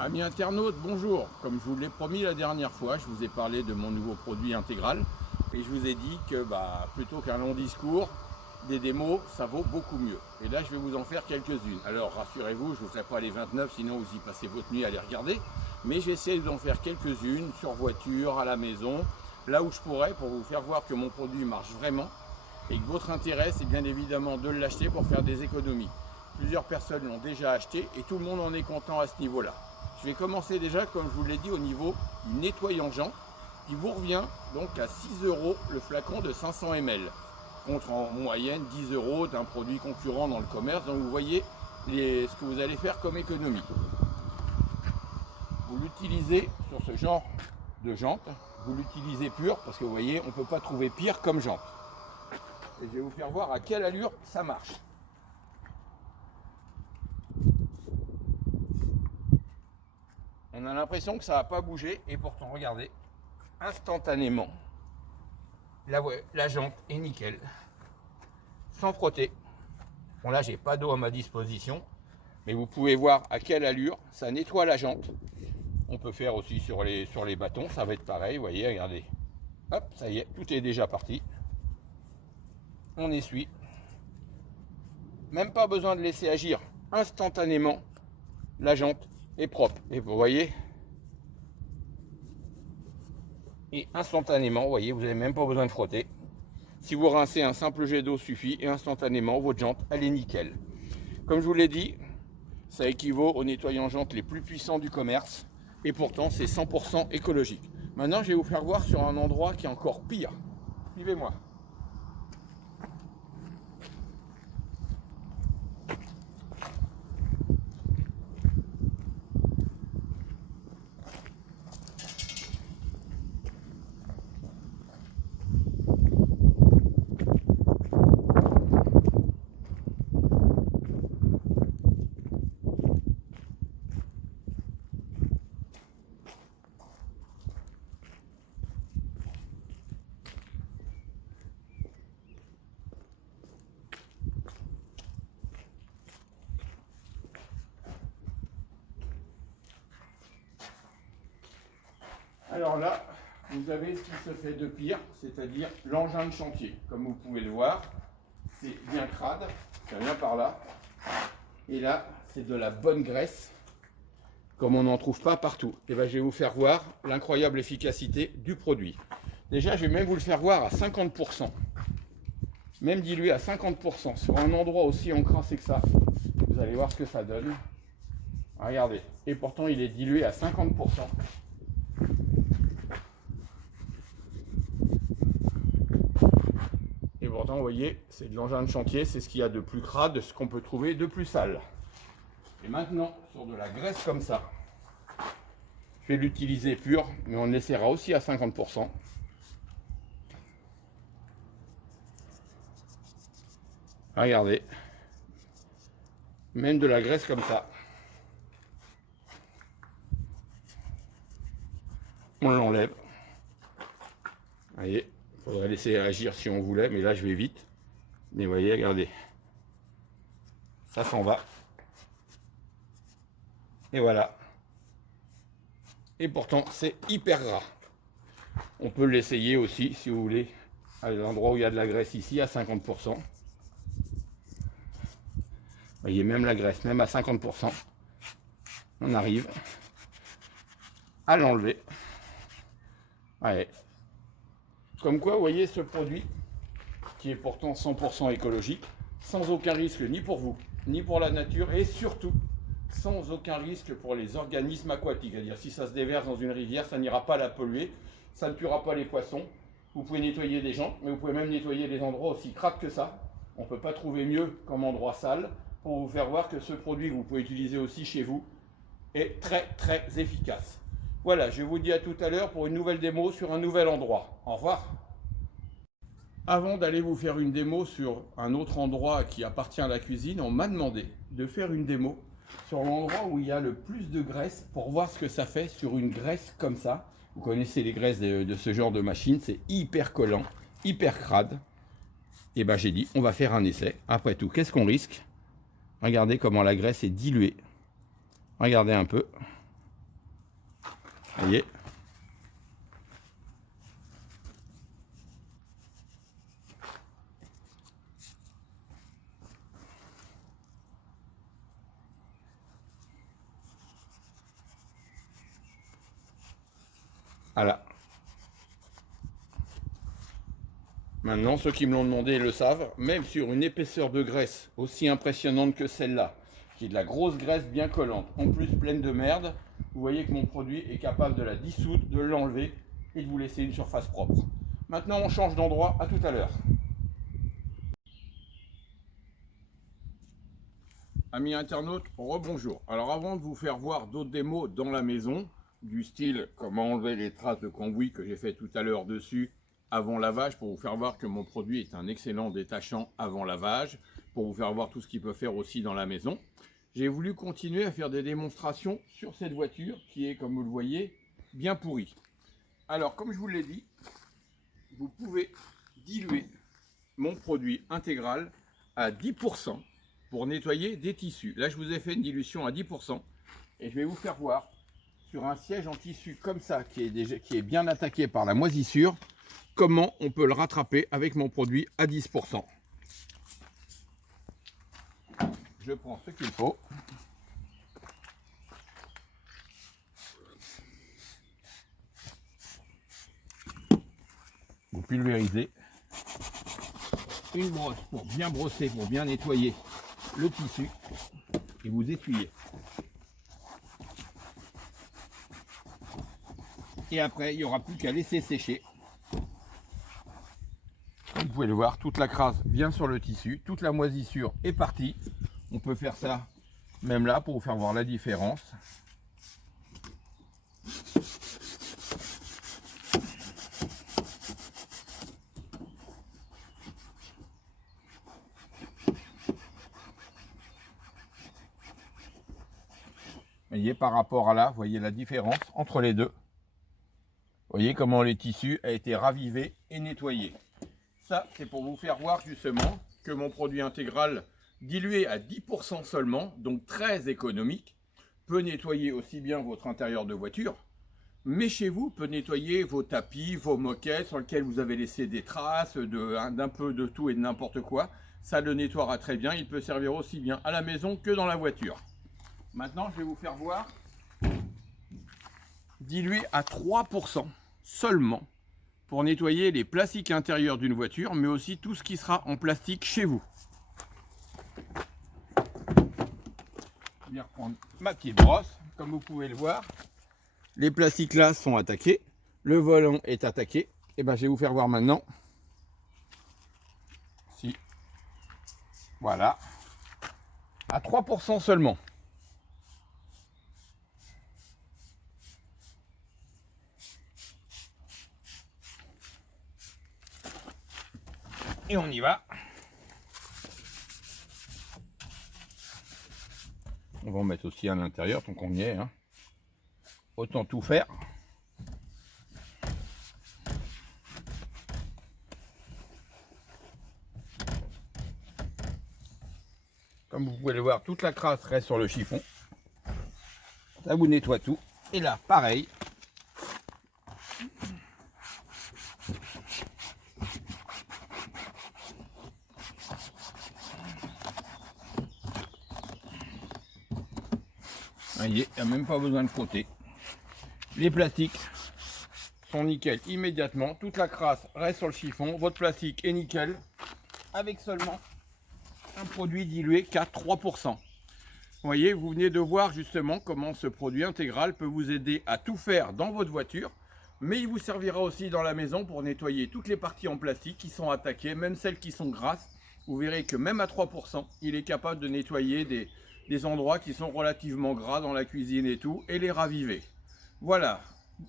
Amis internautes, bonjour. Comme je vous l'ai promis la dernière fois, je vous ai parlé de mon nouveau produit intégral et je vous ai dit que plutôt qu'un long discours, des démos, ça vaut beaucoup mieux. Et là, je vais vous en faire quelques-unes. Alors rassurez-vous, je ne vous ferai pas les 29, sinon vous y passez votre nuit à les regarder. Mais je vais essayer d'en faire quelques-unes sur voiture, à la maison, là où je pourrais, pour vous faire voir que mon produit marche vraiment et que votre intérêt, c'est bien évidemment de l'acheter pour faire des économies. Plusieurs personnes l'ont déjà acheté et tout le monde en est content à ce niveau-là. Je vais commencer déjà, comme je vous l'ai dit, au niveau du nettoyant jantes, qui vous revient donc à 6 € le flacon de 500 ml, contre en moyenne 10 € d'un produit concurrent dans le commerce. Donc vous voyez ce que vous allez faire comme économie. Vous l'utilisez sur ce genre de jante, vous l'utilisez pur, parce que vous voyez, on ne peut pas trouver pire comme jante. Et je vais vous faire voir à quelle allure ça marche. On a l'impression que ça n'a pas bougé et pourtant regardez, instantanément, la jante est nickel, sans frotter. Bon là j'ai pas d'eau à ma disposition, mais vous pouvez voir à quelle allure ça nettoie la jante. On peut faire aussi sur les bâtons, ça va être pareil, vous voyez, regardez. Hop, ça y est, tout est déjà parti. On essuie. Même pas besoin de laisser agir, instantanément, la jante est propre. Et vous voyez, et instantanément, vous voyez, vous n'avez même pas besoin de frotter. Si vous rincez, un simple jet d'eau suffit et instantanément, votre jante, elle est nickel. Comme je vous l'ai dit, ça équivaut aux nettoyants jantes les plus puissants du commerce et pourtant, c'est 100% écologique. Maintenant, je vais vous faire voir sur un endroit qui est encore pire. Suivez-moi. Alors là, vous avez ce qui se fait de pire, c'est-à-dire l'engin de chantier. Comme vous pouvez le voir, c'est bien crade, ça vient par là. Et là, c'est de la bonne graisse, comme on n'en trouve pas partout. Et bien, je vais vous faire voir l'incroyable efficacité du produit. Déjà, je vais même vous le faire voir à 50%. Même dilué à 50% sur un endroit aussi encrassé que ça. Vous allez voir ce que ça donne. Regardez. Et pourtant, il est dilué à 50%. Et pourtant, vous voyez, c'est de l'engin de chantier, c'est ce qu'il y a de plus crade, de ce qu'on peut trouver de plus sale. Et maintenant, sur de la graisse comme ça, je vais l'utiliser pur, mais on essaiera aussi à 50%. Regardez, même de la graisse comme ça. On l'enlève. Vous voyez, il faudrait laisser agir si on voulait, mais là je vais vite. Mais vous voyez, regardez, ça s'en va. Et voilà. Et pourtant, c'est hyper gras. On peut l'essayer aussi, si vous voulez, à l'endroit où il y a de la graisse ici, à 50%. Vous voyez, même la graisse, même à 50%, on arrive à l'enlever. Ouais. Comme quoi, vous voyez, ce produit, qui est pourtant 100% écologique, sans aucun risque ni pour vous, ni pour la nature, et surtout, sans aucun risque pour les organismes aquatiques. C'est-à-dire, si ça se déverse dans une rivière, ça n'ira pas la polluer, ça ne tuera pas les poissons. Vous pouvez nettoyer des jantes, mais vous pouvez même nettoyer des endroits aussi crades que ça. On ne peut pas trouver mieux comme endroit sale, pour vous faire voir que ce produit que vous pouvez utiliser aussi chez vous est très très efficace. Voilà, je vous dis à tout à l'heure pour une nouvelle démo sur un nouvel endroit. Au revoir. Avant d'aller vous faire une démo sur un autre endroit qui appartient à la cuisine, on m'a demandé de faire une démo sur l'endroit où il y a le plus de graisse pour voir ce que ça fait sur une graisse comme ça. Vous connaissez les graisses de ce genre de machine, c'est hyper collant, hyper crade. Et ben j'ai dit, on va faire un essai. Après tout, qu'est-ce qu'on risque? Regardez comment la graisse est diluée. Regardez un peu. Vous voyez? Voilà. Maintenant, ceux qui me l'ont demandé le savent, même sur une épaisseur de graisse aussi impressionnante que celle-là, qui est de la grosse graisse bien collante, en plus pleine de merde, vous voyez que mon produit est capable de la dissoudre, de l'enlever et de vous laisser une surface propre. Maintenant, on change d'endroit, à tout à l'heure. Amis internautes, rebonjour. Alors avant de vous faire voir d'autres démos dans la maison, du style comment enlever les traces de cambouis que j'ai fait tout à l'heure dessus, avant lavage, pour vous faire voir que mon produit est un excellent détachant avant lavage, pour vous faire voir tout ce qu'il peut faire aussi dans la maison. J'ai voulu continuer à faire des démonstrations sur cette voiture qui est, comme vous le voyez, bien pourrie. Alors, comme je vous l'ai dit, vous pouvez diluer mon produit intégral à 10% pour nettoyer des tissus. Là, je vous ai fait une dilution à 10% et je vais vous faire voir sur un siège en tissu comme ça, qui est bien attaqué par la moisissure, comment on peut le rattraper avec mon produit à 10%. Je prends ce qu'il faut. Vous pulvérisez. Une brosse pour bien brosser, pour bien nettoyer le tissu. Et vous essuyez. Et après, il n'y aura plus qu'à laisser sécher. Vous pouvez le voir, toute la crasse vient sur le tissu, toute la moisissure est partie. On peut faire ça même là pour vous faire voir la différence. Vous voyez par rapport à là, vous voyez la différence entre les deux. Vous voyez comment les tissus ont été ravivés et nettoyés. Ça, c'est pour vous faire voir justement que mon produit intégral dilué à 10% seulement, donc très économique, peut nettoyer aussi bien votre intérieur de voiture, mais chez vous peut nettoyer vos tapis, vos moquettes sur lesquels vous avez laissé des traces d'un peu de tout et de n'importe quoi. Ça le nettoiera très bien, il peut servir aussi bien à la maison que dans la voiture. Maintenant, je vais vous faire voir dilué à 3% seulement pour nettoyer les plastiques intérieurs d'une voiture, mais aussi tout ce qui sera en plastique chez vous. Je vais reprendre ma petite brosse. Comme vous pouvez le voir, les plastiques là sont attaqués, le volant est attaqué. Et ben, je vais vous faire voir maintenant. Si, voilà, à 3% seulement. Et on y va. On va en mettre aussi à l'intérieur tant qu'on y est. Hein. Autant tout faire. Comme vous pouvez le voir, toute la crasse reste sur le chiffon. Ça vous nettoie tout. Et là, pareil. Voyez, il n'y a même pas besoin de frotter. Les plastiques sont nickel immédiatement. Toute la crasse reste sur le chiffon. Votre plastique est nickel. Avec seulement un produit dilué qu'à 3%. Vous voyez, vous venez de voir justement comment ce produit intégral peut vous aider à tout faire dans votre voiture. Mais il vous servira aussi dans la maison pour nettoyer toutes les parties en plastique qui sont attaquées, même celles qui sont grasses. Vous verrez que même à 3%, il est capable de nettoyer des endroits qui sont relativement gras dans la cuisine et tout, et les raviver. Voilà,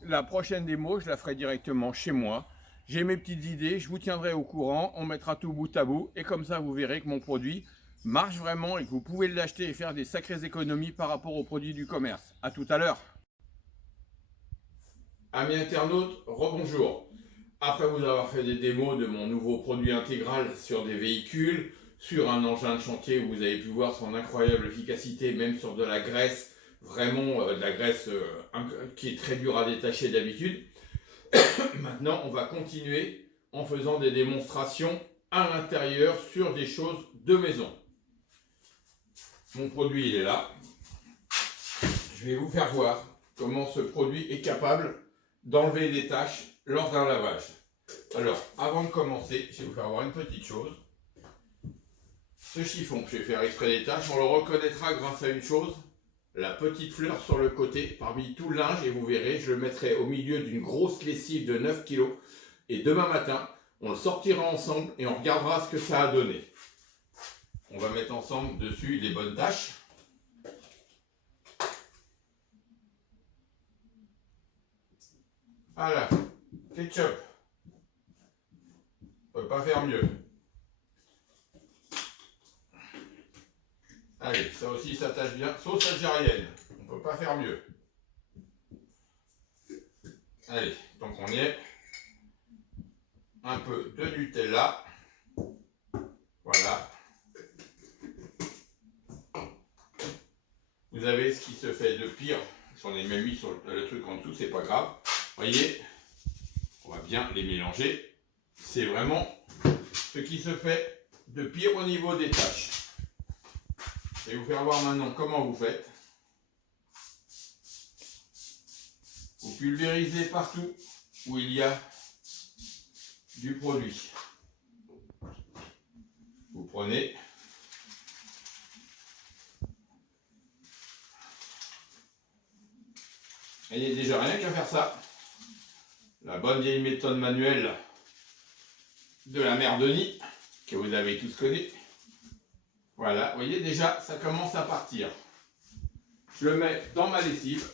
la prochaine démo, je la ferai directement chez moi. J'ai mes petites idées, je vous tiendrai au courant, on mettra tout bout à bout, et comme ça vous verrez que mon produit marche vraiment et que vous pouvez l'acheter et faire des sacrées économies par rapport aux produits du commerce. A tout à l'heure. Amis internautes, rebonjour. Après vous avoir fait des démos de mon nouveau produit intégral sur des véhicules, sur un engin de chantier où vous avez pu voir son incroyable efficacité, même sur de la graisse, vraiment de la graisse qui est très dure à détacher d'habitude. Maintenant, on va continuer en faisant des démonstrations à l'intérieur sur des choses de maison. Mon produit, il est là. Je vais vous faire voir comment ce produit est capable d'enlever des taches lors d'un lavage. Alors, avant de commencer, je vais vous faire voir une petite chose. Ce chiffon, je vais faire exprès des taches, on le reconnaîtra grâce à une chose, la petite fleur sur le côté, parmi tout le linge, et vous verrez, je le mettrai au milieu d'une grosse lessive de 9 kg. Et demain matin, on le sortira ensemble et on regardera ce que ça a donné. On va mettre ensemble dessus les bonnes taches. Voilà, ketchup. On ne peut pas faire mieux. Allez, ça aussi s'attache bien. Sauce algérienne, on ne peut pas faire mieux. Allez, tant qu'on y est, un peu de Nutella. Voilà. Vous avez ce qui se fait de pire. J'en ai même mis sur le truc en dessous, c'est pas grave. Voyez, on va bien les mélanger. C'est vraiment ce qui se fait de pire au niveau des taches. Je vais vous faire voir maintenant comment vous faites. Vous pulvérisez partout où il y a du produit. Vous prenez et il n'y a déjà rien qu'à faire ça. La bonne vieille méthode manuelle de la mère Denis, que vous avez tous connu. Voilà, vous voyez déjà, ça commence à partir. Je le mets dans ma lessive.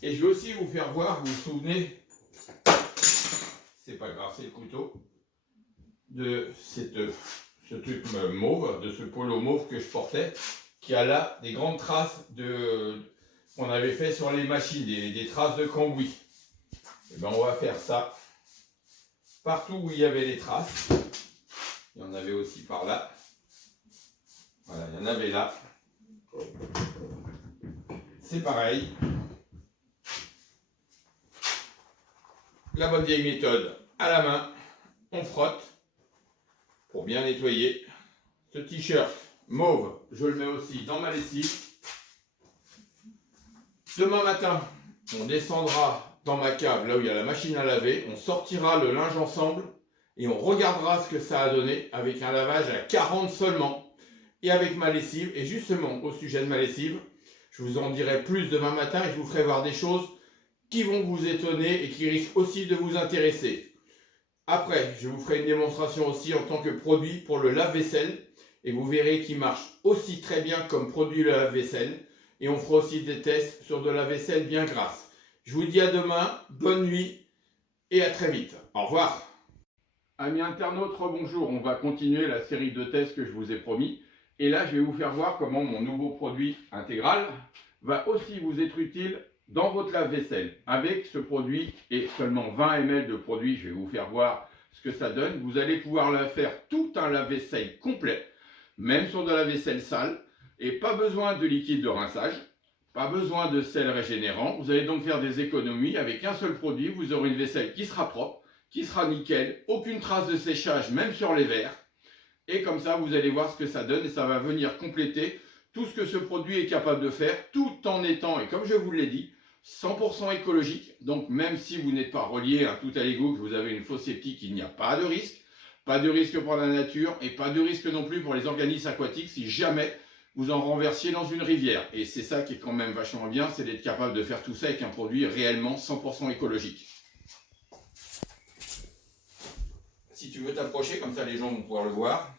Et je vais aussi vous faire voir, vous vous souvenez, c'est pas grave, c'est le couteau, de ce truc mauve, de ce polo mauve que je portais, qui a là des grandes traces qu'on avait fait sur les machines, des traces de cambouis. Et bien on va faire ça partout où il y avait les traces. Il y en avait aussi par là. Voilà, il y en avait là. C'est pareil. La bonne vieille méthode à la main. On frotte pour bien nettoyer. Ce t-shirt mauve, je le mets aussi dans ma lessive. Demain matin, on descendra dans ma cave, là où il y a la machine à laver. On sortira le linge ensemble. Et on regardera ce que ça a donné avec un lavage à 40 seulement et avec ma lessive. Et justement, au sujet de ma lessive, je vous en dirai plus demain matin et je vous ferai voir des choses qui vont vous étonner et qui risquent aussi de vous intéresser. Après, je vous ferai une démonstration aussi en tant que produit pour le lave-vaisselle et vous verrez qu'il marche aussi très bien comme produit le lave-vaisselle. Et on fera aussi des tests sur de la vaisselle bien grasse. Je vous dis à demain, bonne nuit et à très vite. Au revoir. Amis internautes, rebonjour, on va continuer la série de tests que je vous ai promis. Et là, je vais vous faire voir comment mon nouveau produit intégral va aussi vous être utile dans votre lave-vaisselle. Avec ce produit et seulement 20 ml de produit, je vais vous faire voir ce que ça donne. Vous allez pouvoir faire tout un lave-vaisselle complet, même sur de la vaisselle sale. Et pas besoin de liquide de rinçage, pas besoin de sel régénérant. Vous allez donc faire des économies. Avec un seul produit, vous aurez une vaisselle qui sera propre, qui sera nickel, aucune trace de séchage même sur les verres. Et comme ça, vous allez voir ce que ça donne et ça va venir compléter tout ce que ce produit est capable de faire, tout en étant, et comme je vous l'ai dit, 100% écologique. Donc même si vous n'êtes pas relié à tout à l'égout, que vous avez une fosse septique, il n'y a pas de risque. Pas de risque pour la nature et pas de risque non plus pour les organismes aquatiques si jamais vous en renversiez dans une rivière. Et c'est ça qui est quand même vachement bien, c'est d'être capable de faire tout ça avec un produit réellement 100% écologique. Si tu veux t'approcher, comme ça les gens vont pouvoir le voir.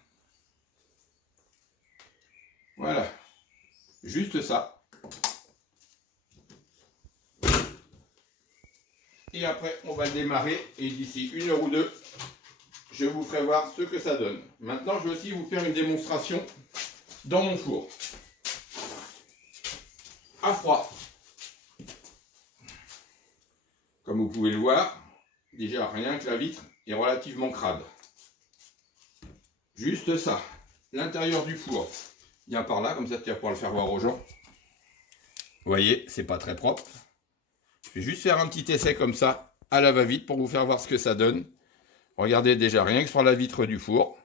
Voilà. Juste ça. Et après, on va le démarrer. Et d'ici 1 heure ou 2, je vous ferai voir ce que ça donne. Maintenant, je vais aussi vous faire une démonstration dans mon four. À froid. Comme vous pouvez le voir, déjà rien que la vitre est relativement crade. Juste ça, l'intérieur du four. Viens par là, comme ça tu vas pouvoir le faire voir aux gens. Vous voyez, c'est pas très propre. Je vais juste faire un petit essai comme ça, à la va-vite, pour vous faire voir ce que ça donne. Regardez déjà, rien que sur la vitre du four.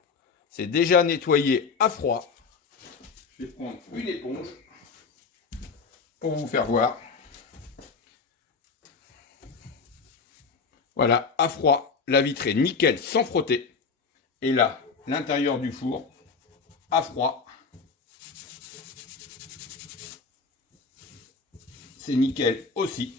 C'est déjà nettoyé à froid. Je vais prendre une éponge pour vous faire voir. Voilà, à froid, la vitre est nickel sans frotter. Et là, l'intérieur du four, à froid. C'est nickel aussi.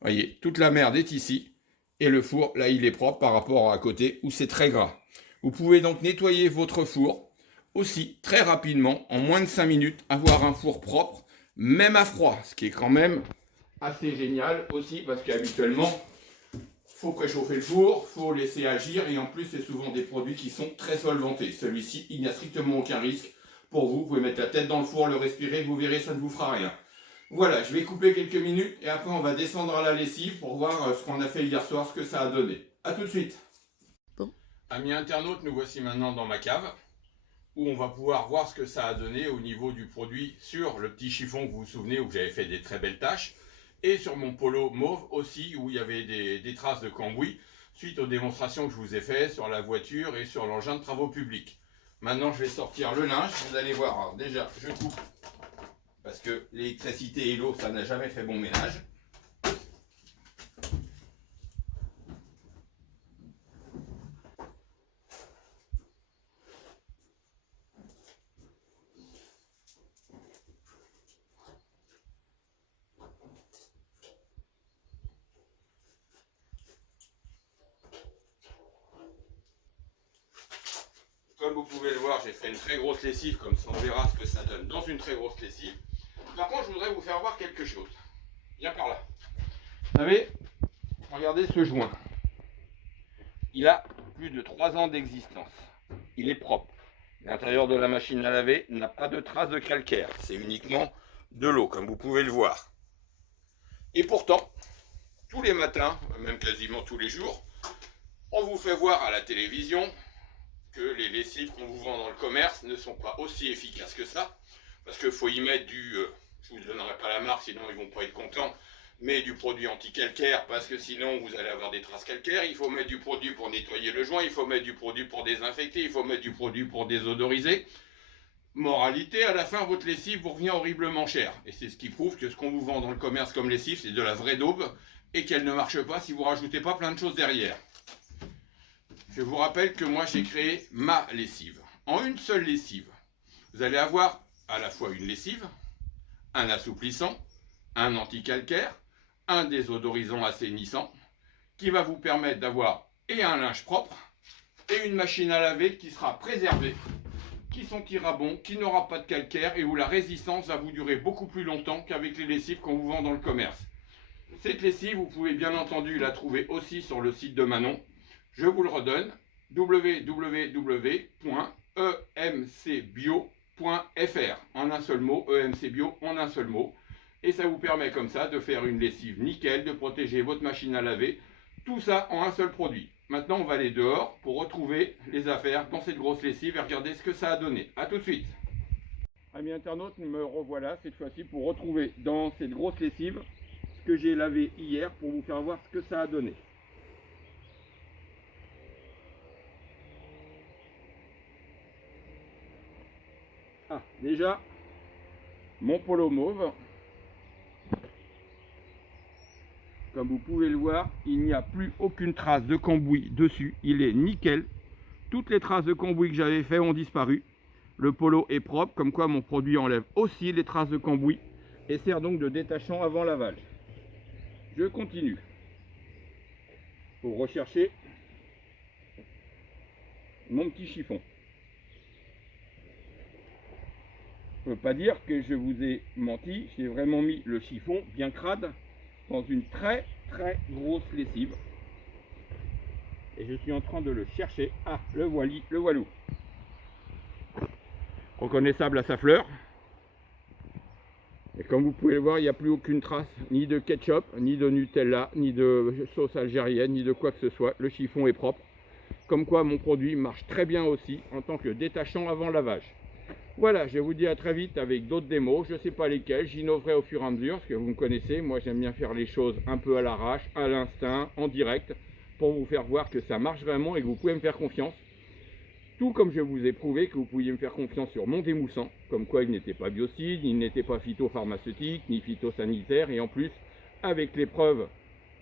Vous voyez, toute la merde est ici. Et le four, là, il est propre par rapport à côté où c'est très gras. Vous pouvez donc nettoyer votre four aussi très rapidement, en moins de 5 minutes, avoir un four propre, même à froid. Ce qui est quand même assez génial aussi, parce qu'habituellement, il faut préchauffer le four, il faut laisser agir, et en plus, c'est souvent des produits qui sont très solventés. Celui-ci, il n'y a strictement aucun risque pour vous. Vous pouvez mettre la tête dans le four, le respirer, vous verrez, ça ne vous fera rien. Voilà, je vais couper quelques minutes et après on va descendre à la lessive pour voir ce qu'on a fait hier soir, ce que ça a donné. A tout de suite. Bon. Amis internautes, nous voici maintenant dans ma cave où on va pouvoir voir ce que ça a donné au niveau du produit sur le petit chiffon que vous vous souvenez où j'avais fait des très belles taches et sur mon polo mauve aussi où il y avait des traces de cambouis suite aux démonstrations que je vous ai faites sur la voiture et sur l'engin de travaux publics. Maintenant je vais sortir le linge, vous allez voir. Alors, déjà je coupe. Parce que l'électricité et l'eau, ça n'a jamais fait bon ménage. Comme vous pouvez le voir, j'ai fait une très grosse lessive, comme ça on verra ce que ça donne dans une très grosse lessive. Par contre, je voudrais vous faire voir quelque chose. Viens par là. Vous savez, regardez ce joint. Il a plus de 3 ans d'existence. Il est propre. L'intérieur de la machine à laver n'a pas de traces de calcaire. C'est uniquement de l'eau, comme vous pouvez le voir. Et pourtant, tous les matins, même quasiment tous les jours, on vous fait voir à la télévision que les lessives qu'on vous vend dans le commerce ne sont pas aussi efficaces que ça. Parce qu'il faut y mettre du... je ne vous donnerai pas la marque, sinon ils ne vont pas être contents. Mais du produit anti-calcaire, parce que sinon vous allez avoir des traces calcaires. Il faut mettre du produit pour nettoyer le joint, il faut mettre du produit pour désinfecter, il faut mettre du produit pour désodoriser. Moralité, à la fin, votre lessive vous revient horriblement cher. Et c'est ce qui prouve que ce qu'on vous vend dans le commerce comme lessive, c'est de la vraie daube et qu'elle ne marche pas si vous ne rajoutez pas plein de choses derrière. Je vous rappelle que moi j'ai créé ma lessive. En une seule lessive, vous allez avoir à la fois une lessive, un assouplissant, un anti-calcaire, un désodorisant assainissant, qui va vous permettre d'avoir et un linge propre, et une machine à laver qui sera préservée, qui sentira bon, qui n'aura pas de calcaire, et où la résistance va vous durer beaucoup plus longtemps qu'avec les lessives qu'on vous vend dans le commerce. Cette lessive, vous pouvez bien entendu la trouver aussi sur le site de Manon. Je vous le redonne, www.emcbio.fr, en un seul mot, emcbio en un seul mot. Et ça vous permet comme ça de faire une lessive nickel, de protéger votre machine à laver, tout ça en un seul produit. Maintenant on va aller dehors pour retrouver les affaires dans cette grosse lessive et regarder ce que ça a donné. A tout de suite. Amis internautes, me revoilà cette fois-ci pour retrouver dans cette grosse lessive ce que j'ai lavé hier pour vous faire voir ce que ça a donné. Ah, déjà, mon polo mauve. Comme vous pouvez le voir, il n'y a plus aucune trace de cambouis dessus. Il est nickel. Toutes les traces de cambouis que j'avais fait ont disparu. Le polo est propre, comme quoi mon produit enlève aussi les traces de cambouis et sert donc de détachant avant lavage. Je continue pour rechercher mon petit chiffon. Je ne peux pas dire que je vous ai menti, j'ai vraiment mis le chiffon bien crade dans une très grosse lessive. Et je suis en train de le chercher. Ah, le voilou. Reconnaissable à sa fleur. Et comme vous pouvez le voir, il n'y a plus aucune trace, ni de ketchup, ni de Nutella, ni de sauce algérienne, ni de quoi que ce soit. Le chiffon est propre. Comme quoi mon produit marche très bien aussi en tant que détachant avant lavage. Voilà, je vous dis à très vite avec d'autres démos, je ne sais pas lesquelles, j'innoverai au fur et à mesure, parce que vous me connaissez, moi j'aime bien faire les choses un peu à l'arrache, à l'instinct, en direct, pour vous faire voir que ça marche vraiment et que vous pouvez me faire confiance. Tout comme je vous ai prouvé que vous pouviez me faire confiance sur mon démoussant, comme quoi il n'était pas biocide, il n'était pas phytopharmaceutique, ni phytosanitaire, et en plus, avec les preuves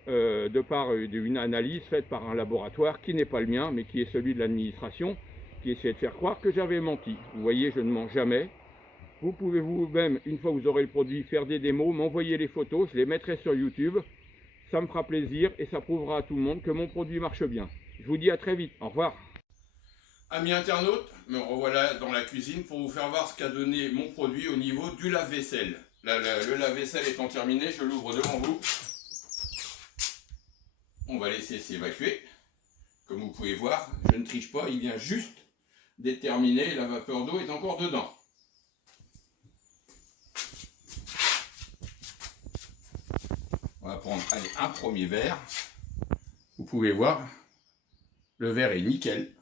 de par d'une analyse faite par un laboratoire qui n'est pas le mien, mais qui est celui de l'administration, qui essaie de faire croire que j'avais menti. Vous voyez, je ne mens jamais. Vous pouvez vous-même, une fois que vous aurez le produit, faire des démos, m'envoyer les photos, je les mettrai sur YouTube. Ça me fera plaisir et ça prouvera à tout le monde que mon produit marche bien. Je vous dis à très vite. Au revoir. Amis internautes, me revoilà dans la cuisine pour vous faire voir ce qu'a donné mon produit au niveau du lave-vaisselle. Le lave-vaisselle étant terminé, je l'ouvre devant vous. On va laisser s'évacuer. Comme vous pouvez voir, je ne triche pas, il vient juste d'être terminé, la vapeur d'eau est encore dedans. On va prendre un premier verre. Vous pouvez voir, le verre est nickel.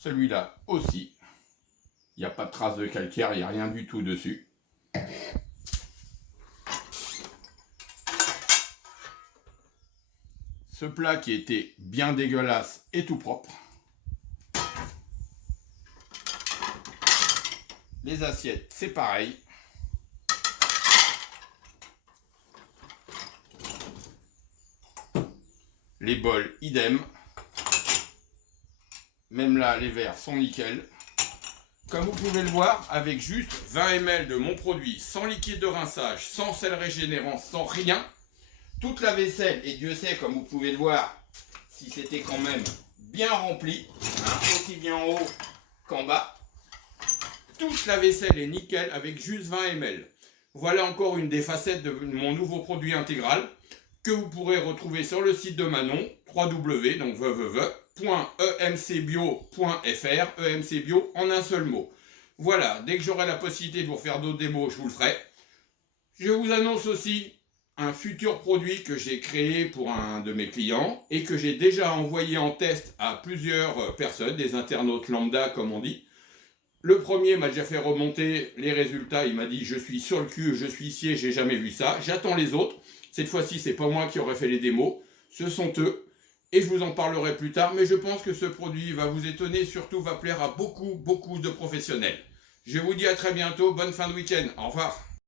Celui-là aussi. Il n'y a pas de trace de calcaire, il n'y a rien du tout dessus. Ce plat qui était bien dégueulasse est tout propre. Les assiettes, c'est pareil. Les bols, idem. Même là, les verres sont nickel. Comme vous pouvez le voir, avec juste 20 ml de mon produit, sans liquide de rinçage, sans sel régénérant, sans rien, toute la vaisselle, et Dieu sait, comme vous pouvez le voir, si c'était quand même bien rempli, hein, aussi bien en haut qu'en bas, toute la vaisselle est nickel avec juste 20 ml. Voilà encore une des facettes de mon nouveau produit intégral que vous pourrez retrouver sur le site de Manon, www.emcbio.fr, emcbio en un seul mot. Voilà, dès que j'aurai la possibilité de vous faire d'autres démos, je vous le ferai. Je vous annonce aussi un futur produit que j'ai créé pour un de mes clients et que j'ai déjà envoyé en test à plusieurs personnes, des internautes lambda comme on dit. Le premier m'a déjà fait remonter les résultats, il m'a dit je suis sur le cul, je suis ici, j'ai jamais vu ça. J'attends les autres, cette fois-ci c'est pas moi qui aurais fait les démos, ce sont eux. Et je vous en parlerai plus tard, mais je pense que ce produit va vous étonner, surtout va plaire à beaucoup de professionnels. Je vous dis à très bientôt, bonne fin de week-end, au revoir.